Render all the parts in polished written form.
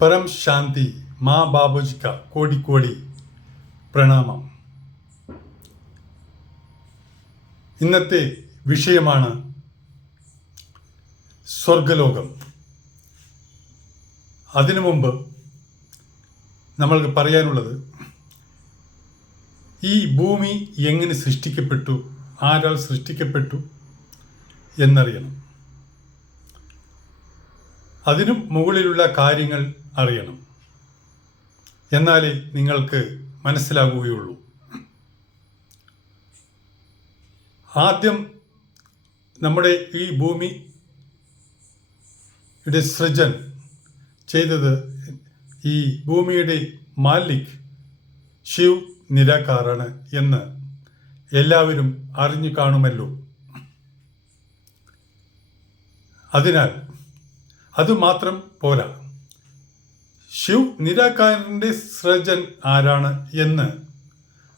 परम शांति माँ बाबूजी का कोटि कोटि പ്രണാമം. ഇന്നത്തെ വിഷയമാണ് സ്വർഗലോകം. അതിനു മുമ്പ് നമ്മൾക്ക് പറയാനുള്ളത്, ഈ ഭൂമി എങ്ങനെ സൃഷ്ടിക്കപ്പെട്ടു, ആരാൽ സൃഷ്ടിക്കപ്പെട്ടു എന്നറിയണം. അതിനു മുകളിലുള്ള കാര്യങ്ങൾ അറിയണം. എന്നാലേ നിങ്ങൾക്ക് മനസ്സിലാകുകയുള്ളൂ. ആദ്യം നമ്മുടെ ഈ ഭൂമിയുടെ സൃജൻ ചെയ്തത് ഈ ഭൂമിയുടെ മാലിക് ശിവ് നിരാകാറാണ് എന്ന് എല്ലാവരും അറിഞ്ഞു കാണുമല്ലോ. അതിനാൽ അതുമാത്രം പോരാ, ശിവ് നിരാകാരൻ്റെ സൃജൻ ആരാണ് എന്ന്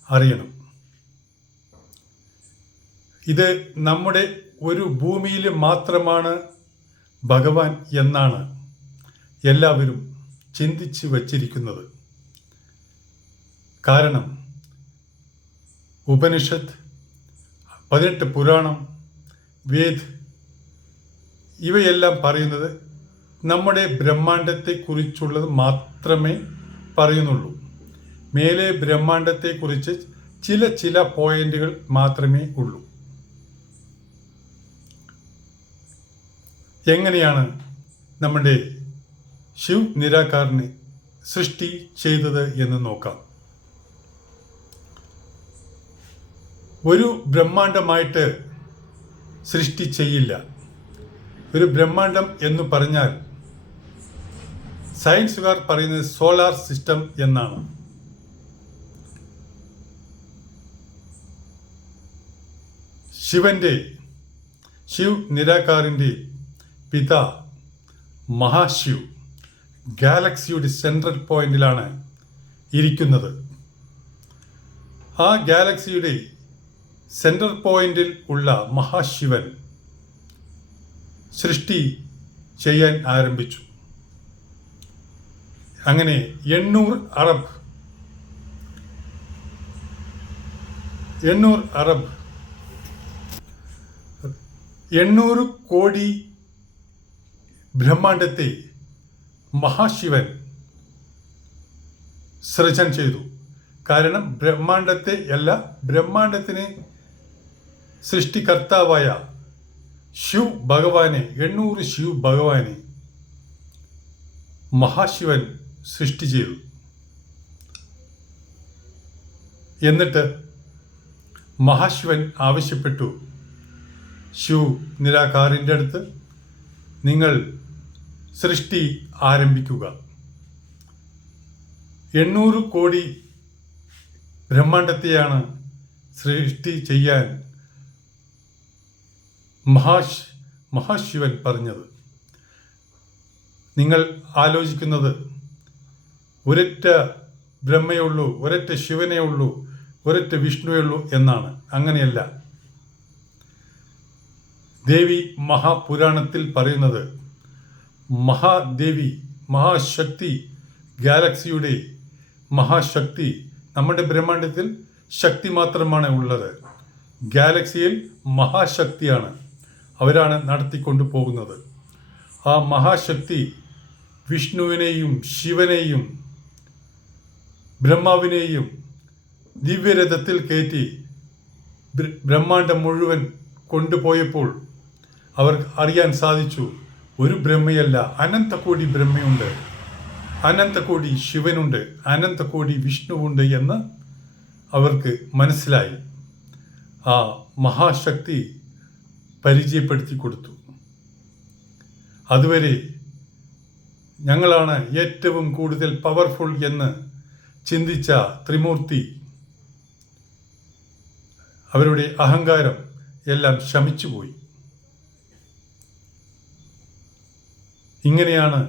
അറിയണം. ഇത് നമ്മുടെ ഒരു ഭൂമിയിൽ മാത്രമാണ് ഭഗവാൻ എന്നാണ് എല്ലാവരും ചിന്തിച്ച് വച്ചിരിക്കുന്നത്. കാരണം ഉപനിഷത്ത്, 18 പുരാണം, വേദ് ഇവയെല്ലാം പറയുന്നത് നമ്മുടെ ബ്രഹ്മാണ്ടത്തെക്കുറിച്ചുള്ളത് മാത്രമേ പറയുന്നുള്ളൂ. മേലെ ബ്രഹ്മാണ്ടത്തെക്കുറിച്ച് ചില പോയിന്റുകൾ മാത്രമേ ഉള്ളൂ. എങ്ങനെയാണ് നമ്മുടെ ശിവ് നിരാകാരനെ സൃഷ്ടി ചെയ്തത് എന്ന് നോക്കാം. ഒരു ബ്രഹ്മാണ്ടമായിട്ട് സൃഷ്ടി ചെയ്യില്ല. ഒരു ബ്രഹ്മാണ്ടം എന്ന് പറഞ്ഞാൽ സയൻസുകാർ പറയുന്നത് സോളാർ സിസ്റ്റം എന്നാണ്. ശിവ് നിരാകാറിൻ്റെ പിതാ മഹാശിവ് ഗാലക്സിയുടെ സെൻട്രൽ പോയിന്റിലാണ് ഇരിക്കുന്നത്. ആ ഗാലക്സിയുടെ സെൻട്രൽ പോയിന്റിൽ ഉള്ള മഹാശിവൻ സൃഷ്ടി ചെയ്യാൻ ആരംഭിച്ചു. അങ്ങനെ 800 കോടി ബ്രഹ്മാണ്ടത്തെ മഹാശിവൻ സൃജൻ ചെയ്തു. കാരണം ബ്രഹ്മാണ്ടത്തിന് സൃഷ്ടികർത്താവായ ശിവ് ഭഗവാനെ 800 ശിവ് ഭഗവാനെ മഹാശിവൻ സൃഷ്ടി ചെയ്തു. എന്നിട്ട് മഹാശിവൻ ആവശ്യപ്പെട്ടു, ശിവ് നിരാകാറിൻ്റെ അടുത്ത് നിങ്ങൾ സൃഷ്ടി ആരംഭിക്കുക. 800 കോടി ബ്രഹ്മാണ്ടത്തെയാണ് സൃഷ്ടി ചെയ്യാൻ മഹാശിവൻ പറഞ്ഞത്. നിങ്ങൾ ആലോചിക്കുന്നത് ഒരൊറ്റ ബ്രഹ്മയേ ഉള്ളൂ, ഒരൊറ്റ ശിവനേ ഉള്ളൂ, ഒരൊറ്റ വിഷ്ണുവേ ഉള്ളൂ എന്നാണ്. അങ്ങനെയല്ല. ദേവി മഹാപുരാണത്തിൽ പറയുന്നത്, മഹാദേവി, മഹാശക്തി, ഗാലക്സിയുടെ മഹാശക്തി, നമ്മുടെ ബ്രഹ്മാണ്ടത്തിൽ ശക്തി മാത്രമാണ് ഉള്ളത്. ഗാലക്സിയിൽ മഹാശക്തിയാണ്, അവരാണ് നടത്തിക്കൊണ്ടു പോകുന്നത്. ആ മഹാശക്തി വിഷ്ണുവിനെയും ശിവനെയും ബ്രഹ്മാവിനെയും ദിവ്യരഥത്തിൽ കയറ്റി ബ്രഹ്മാണ്ടം മുഴുവൻ കൊണ്ടുപോയപ്പോൾ അവർക്ക് അറിയാൻ സാധിച്ചു, ഒരു ബ്രഹ്മയല്ല, അനന്തകോടി ബ്രഹ്മയുണ്ട്, അനന്തകോടി ശിവനുണ്ട്, അനന്തകോടി വിഷ്ണുവുണ്ട് എന്ന് അവർക്ക് മനസ്സിലായി. ആ മഹാശക്തി പരിചയപ്പെടുത്തി കൊടുത്തു. അതുവരെ ഞങ്ങളാണ് ഏറ്റവും കൂടുതൽ പവർഫുൾ എന്ന് ചിന്തിച്ച ത്രിമൂർത്തി, അവരുടെ അഹങ്കാരം എല്ലാം ശമിച്ചുപോയി. ഇങ്ങനെയാണ്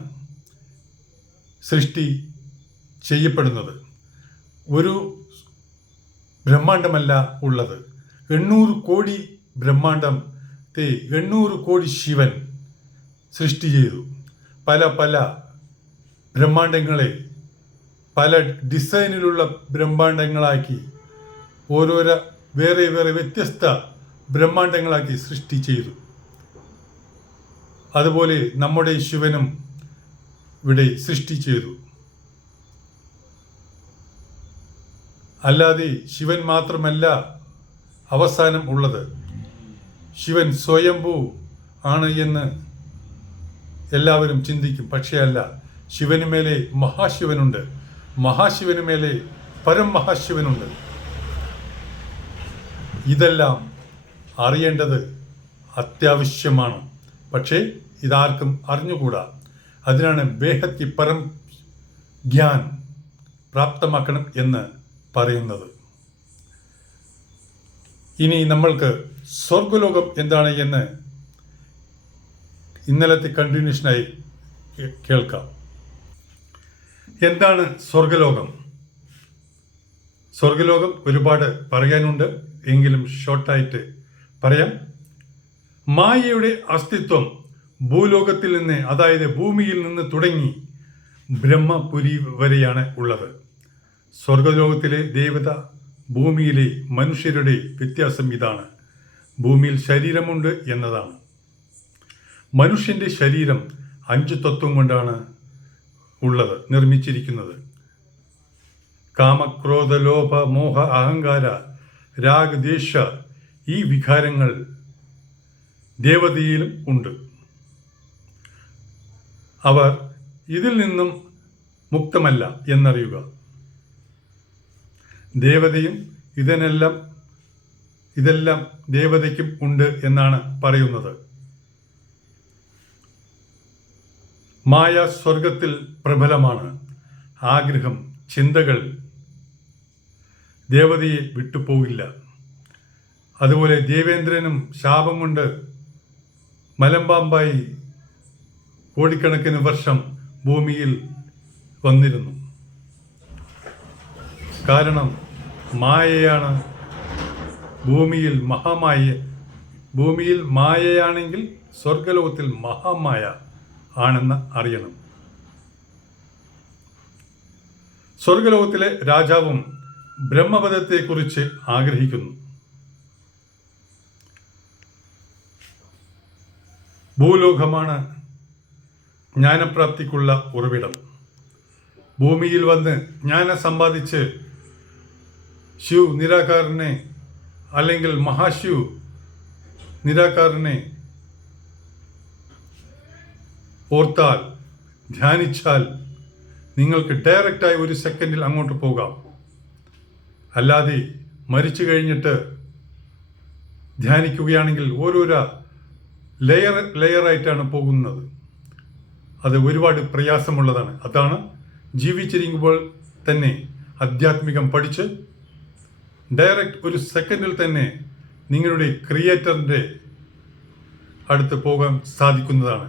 സൃഷ്ടി ചെയ്യപ്പെടുന്നത്. ഒരു ബ്രഹ്മാണ്ടമല്ല ഉള്ളത്, 800 കോടി ബ്രഹ്മാണ്ടത്തെ 800 കോടി ശിവൻ സൃഷ്ടി ചെയ്തു. പല ബ്രഹ്മാണ്ടങ്ങളെ പല ഡിസൈനിലുള്ള ബ്രഹ്മാണ്ടങ്ങളാക്കി ഓരോരോ വേറെ വേറെ വ്യത്യസ്ത ബ്രഹ്മാണ്ടങ്ങളാക്കി സൃഷ്ടി ചെയ്തു. അതുപോലെ നമ്മുടെ ശിവനും ഇവിടെ സൃഷ്ടി ചെയ്തു. അല്ലാതെ ശിവൻ മാത്രമല്ല അവസാനം ഉള്ളത്. ശിവൻ സ്വയംഭൂ ആണ് എന്ന് എല്ലാവരും ചിന്തിക്കും. പക്ഷേ അല്ല, ശിവന് മേലെ മഹാശിവനുണ്ട്, മഹാശിവന് മേലെ പരമമഹാശിവനുണ്ട്. ഇതെല്ലാം അറിയേണ്ടത് അത്യാവശ്യമാണ്. പക്ഷേ ഇതാർക്കും അറിഞ്ഞുകൂടാ. അതിനാണ് ബേഹദ് കി പരം ജ്ഞാൻ പ്രാപ്തമാക്കണം എന്ന് പറയുന്നത്. ഇനി നമ്മൾക്ക് സ്വർഗലോകം എന്താണ് എന്ന് ഇന്നലത്തെ കണ്ടിന്യൂഷനായി കേൾക്കാം. എന്താണ് സ്വർഗലോകം? സ്വർഗലോകം ഒരുപാട് പറയാനുണ്ട്, എങ്കിലും ഷോർട്ടായിട്ട് പറയാം. മായയുടെ അസ്തിത്വം ഭൂലോകത്തിൽ നിന്ന്, അതായത് ഭൂമിയിൽ നിന്ന് തുടങ്ങി ബ്രഹ്മപുരി വരെയാണ് ഉള്ളത്. സ്വർഗലോകത്തിലെ ദേവത, ഭൂമിയിലെ മനുഷ്യരുടെ വ്യത്യാസം ഇതാണ്. ഭൂമിയിൽ ശരീരമുണ്ട് എന്നതാണ്. മനുഷ്യന്റെ ശരീരം 5 തത്വം കൊണ്ടാണ് ഉള്ളത്, നിർമ്മിച്ചിരിക്കുന്നത്. കാമക്രോധ ലോഭ മോഹ അഹങ്കാര രാഗദ്വേഷ ഈ വികാരങ്ങൾ ദേവതയിലും ഉണ്ട്. അവർ ഇതിൽ നിന്നും മുക്തമല്ല എന്നറിയുക. ദേവതയും ഇതെല്ലാം ദേവതയ്ക്കും ഉണ്ട് എന്നാണ് പറയുന്നത്. മായ സ്വർഗത്തിൽ പ്രബലമാണ്. ആഗ്രഹം, ചിന്തകൾ ദേവതയെ വിട്ടുപോകില്ല. അതുപോലെ ദേവേന്ദ്രനും ശാപം കൊണ്ട് മലമ്പാമ്പായി കോടിക്കണക്കിന് വർഷം ഭൂമിയിൽ വന്നിരുന്നു. കാരണം മായയാണ് ഭൂമിയിൽ മഹാമായ. ഭൂമിയിൽ മായയാണെങ്കിൽ സ്വർഗലോകത്തിൽ മഹാമായ ആണെന്ന് അറിയണം. സ്വർഗലോകത്തിലെ രാജാവും ബ്രഹ്മപദത്തെക്കുറിച്ച് ആഗ്രഹിക്കുന്നു. ഭൂലോകമാണ് ജ്ഞാനപ്രാപ്തിക്കുള്ള ഉറവിടം. ഭൂമിയിൽ വന്ന് ജ്ഞാനം സമ്പാദിച്ച് ശിവ് നിരാകാരനെ അല്ലെങ്കിൽ മഹാശിവ് നിരാകാരനെ ഓർത്താൽ, ധ്യാനിച്ചാൽ നിങ്ങൾക്ക് ഡയറക്റ്റായി 1 സെക്കൻഡിൽ അങ്ങോട്ട് പോകാം. അല്ലാതെ മരിച്ചു കഴിഞ്ഞിട്ട് ധ്യാനിക്കുകയാണെങ്കിൽ ഓരോരോ ലെയറായിട്ടാണ് പോകുന്നത്. അത് ഒരുപാട് പ്രയാസമുള്ളതാണ്. അതാണ് ജീവിച്ചിരിക്കുമ്പോൾ തന്നെ ആധ്യാത്മികം പഠിച്ച് ഡയറക്റ്റ് 1 സെക്കൻഡിൽ തന്നെ നിങ്ങളുടെ ക്രിയേറ്ററിൻ്റെ അടുത്ത് പോകാൻ സാധിക്കുന്നതാണ്.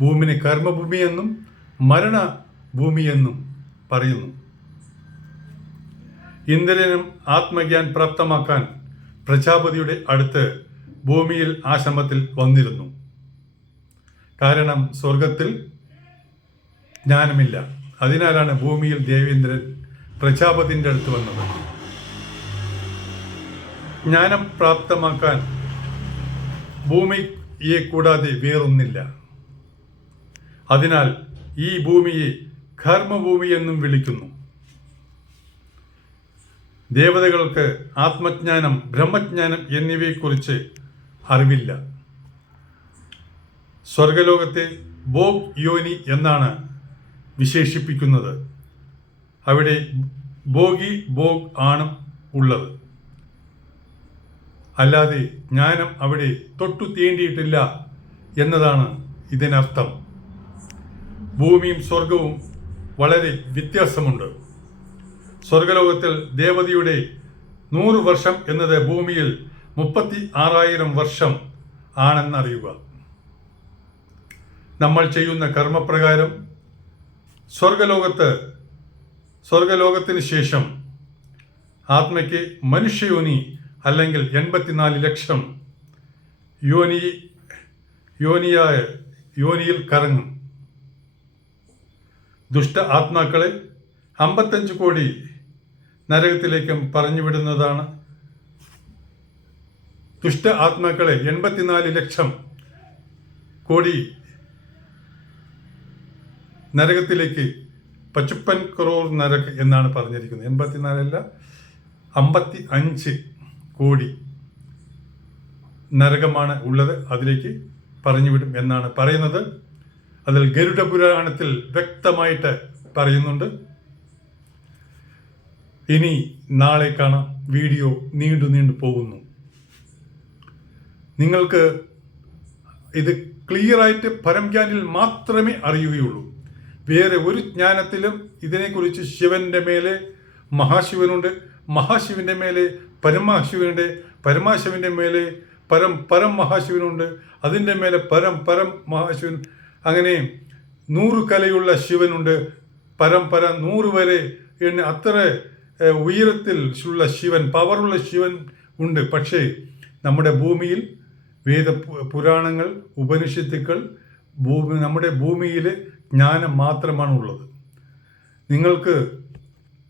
ഭൂമിനെ കർമ്മഭൂമി എന്നും മരണഭൂമി എന്നും പറയുന്നു. ഇന്ദ്രനും ആത്മജ്ഞാൻ പ്രാപ്തമാക്കാൻ പ്രജാപതിയുടെ അടുത്ത് ഭൂമിയിൽ ആശ്രമത്തിൽ വന്നിരുന്നു. കാരണം സ്വർഗത്തിൽ ജ്ഞാനമില്ല. അതിനാലാണ് ഭൂമിയിൽ ദേവേന്ദ്രൻ പ്രജാപതിൻ്റെ അടുത്ത് വന്നത്. ജ്ഞാനം പ്രാപ്തമാക്കാൻ ഭൂമിയെ കൂടാതെ വേറൊന്നില്ല. അതിനാൽ ഈ ഭൂമിയെ കർമ്മഭൂമി എന്നും വിളിക്കുന്നു. ദേവതകൾക്ക് ആത്മജ്ഞാനം, ബ്രഹ്മജ്ഞാനം എന്നിവയെക്കുറിച്ച് അറിവില്ല. സ്വർഗലോകത്തെ ഭോഗ് യോനി എന്നാണ് വിശേഷിപ്പിക്കുന്നത്. അവിടെ ഭോഗ് ആണ് ഉള്ളത്. അല്ലാതെ ജ്ഞാനം അവിടെ തൊട്ടു തീണ്ടിയിട്ടില്ല എന്നതാണ് ഇതിനർത്ഥം. ഭൂമിയും സ്വർഗവും വളരെ വ്യത്യാസമുണ്ട്. സ്വർഗലോകത്തിൽ ദേവതയുടെ 100 വർഷം എന്നത് ഭൂമിയിൽ 36,000 വർഷം ആണെന്നറിയുക. നമ്മൾ ചെയ്യുന്ന കർമ്മപ്രകാരം സ്വർഗലോകത്തിന് ശേഷം ആത്മയ്ക്ക് മനുഷ്യയോനി അല്ലെങ്കിൽ 84 ലക്ഷം യോനിയിൽ കറങ്ങും. ദുഷ്ട ആത്മാക്കളെ 55 കോടി നരകത്തിലേക്കും പറഞ്ഞുവിടുന്നതാണ്. ദുഷ്ട ആത്മാക്കളെ 84 ലക്ഷം കോടി നരകത്തിലേക്ക് 55 crore നരക് എന്നാണ് പറഞ്ഞിരിക്കുന്നത്. 84 അല്ല, 55 കോടി നരകമാണ് ഉള്ളത്, അതിലേക്ക് പറഞ്ഞുവിടും എന്നാണ് പറയുന്നത്. അതിൽ ഗരുഡ പുരാണത്തിൽ വ്യക്തമായിട്ട് പറയുന്നുണ്ട്. ഇനി നാളെ കാണാം. വീഡിയോ നീണ്ടു പോകുന്നു. നിങ്ങൾക്ക് ഇത് ക്ലിയറായിട്ട് പരംജ്ഞാനിൽ മാത്രമേ അറിയുകയുള്ളൂ. വേറെ ഒരു ജ്ഞാനത്തിലും ഇതിനെക്കുറിച്ച് ശിവന്റെ മേലെ മഹാശിവനുണ്ട്, മഹാശിവന്റെ മേലെ പരമശിവനുണ്ട്, പരമശിവന്റെ മേലെ പരം മഹാശിവനുണ്ട്, അതിൻ്റെ മേലെ പരം മഹാശിവൻ, അങ്ങനെ 100 കലയുള്ള ശിവനുണ്ട്, പരം 100 വരെ അത്ര ഉയരത്തിൽ ഉള്ള ശിവൻ, പവറുള്ള ശിവൻ ഉണ്ട്. പക്ഷേ നമ്മുടെ ഭൂമിയിൽ വേദ പുരാണങ്ങൾ, ഉപനിഷത്തുക്കൾ, നമ്മുടെ ഭൂമിയിൽ ജ്ഞാനം മാത്രമാണ് ഉള്ളത്. നിങ്ങൾക്ക്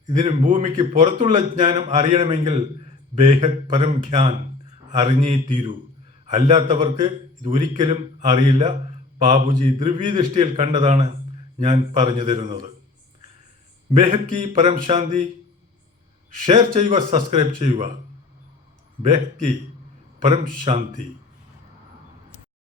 ഇതിന് ഭൂമിക്ക് പുറത്തുള്ള ജ്ഞാനം അറിയണമെങ്കിൽ ബേഹദ് പരം ജ്ഞാൻ അറിഞ്ഞേ തീരൂ. അല്ലാത്തവർക്ക് ഇത് ഒരിക്കലും അറിയില്ല. ബാബുജി ദ്രവ്യദൃഷ്ടിയിൽ കണ്ടതാണ് ഞാൻ പറഞ്ഞു തരുന്നത്. ബേഹദ് കി പരം ശാന്തി. ഷെയർ ചെയ്യുക, സബ്സ്ക്രൈബ് ചെയ്യുക. ബേഹദ് കി പരം ശാന്തി.